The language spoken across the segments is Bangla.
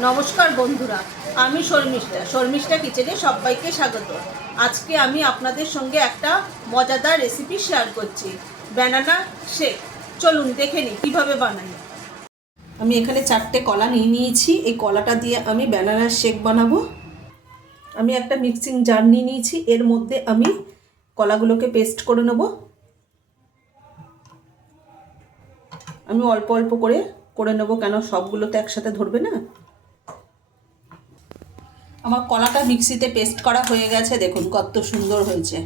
নমস্কার বন্ধুরা, আমি শর্মিষ্ঠা কিচেনে সবাইকে স্বাগত। আজকে আমি আপনাদের সঙ্গে একটা মজাদার রেসিপি শেয়ার করছি, ব্যানানা শেক। চলুন দেখে নিই কীভাবে বানাই। আমি এখানে 4টে কলা নিয়ে নিয়েছি। এই কলাটা দিয়ে আমি ব্যানানার শেক বানাবো। আমি একটা মিক্সিং জার নিয়ে নিয়েছি, এর মধ্যে আমি কলাগুলোকে পেস্ট করে নেব। আমি অল্প অল্প করে নেব, কেন সবগুলো তো একসাথে ধরবে না। আমার কলাটা মিক্সিতে পেস্ট করা হয়ে গেছে, দেখুন কত সুন্দর হয়েছে।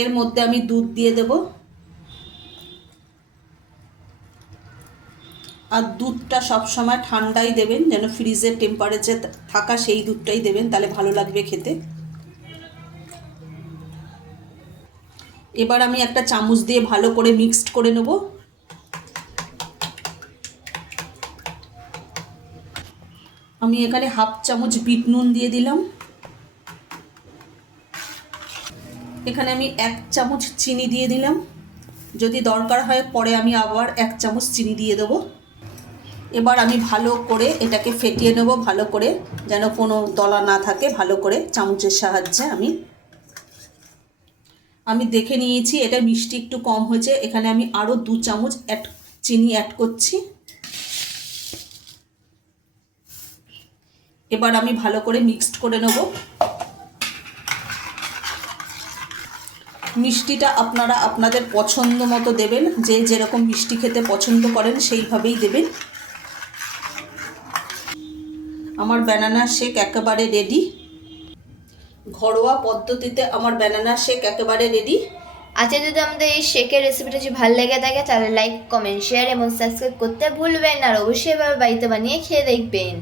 এর মধ্যে আমি দুধ দিয়ে দেব, আর দুধটা সবসময় ঠান্ডাই দেবেন, যেন ফ্রিজের টেম্পারেচার থাকা সেই দুধটাই দেবেন, তাহলে ভালো লাগবে খেতে। এবার আমি একটা চামচ দিয়ে ভালো করে মিক্সড করে নেব। আমি এখানে হাফ চামচ বিট নুন দিয়ে দিলাম। এখানে আমি 1 চামচ চিনি দিয়ে দিলাম, যদি দরকার হয় পরে আমি আবার 1 চামচ চিনি দিয়ে দেবো। এবার আমি ভালো করে এটাকে ফেটিয়ে নেব, ভালো করে, যেন কোনো দলা না থাকে। ভালো করে চামচের সাহায্যে আমি দেখে নিয়েছি এটা মিষ্টি একটু কম হয়েছে। এখানে আমি আরও 2 চামচ চিনি অ্যাড করছি। এবার আমি ভালো করে মিক্সড করে নেব। মিষ্টিটা আপনারা আপনাদের পছন্দ মতো দেবেন, যে যেরকম মিষ্টি খেতে পছন্দ করেন সেইভাবেই দেবেন। আমার ব্যানানা শেক একেবারে রেডি। ঘরোয়া পদ্ধতিতে আমার ব্যানানা শেক একেবারে রেডি। আচ্ছা, যদি আমাদের এই শেকের রেসিপিটা যদি ভালো লেগে থাকে তাহলে লাইক, কমেন্ট, শেয়ার এবং সাবস্ক্রাইব করতে ভুলবেন না। আর অবশ্যই এভাবে বাড়িতে বানিয়ে খেয়ে দেখবেন।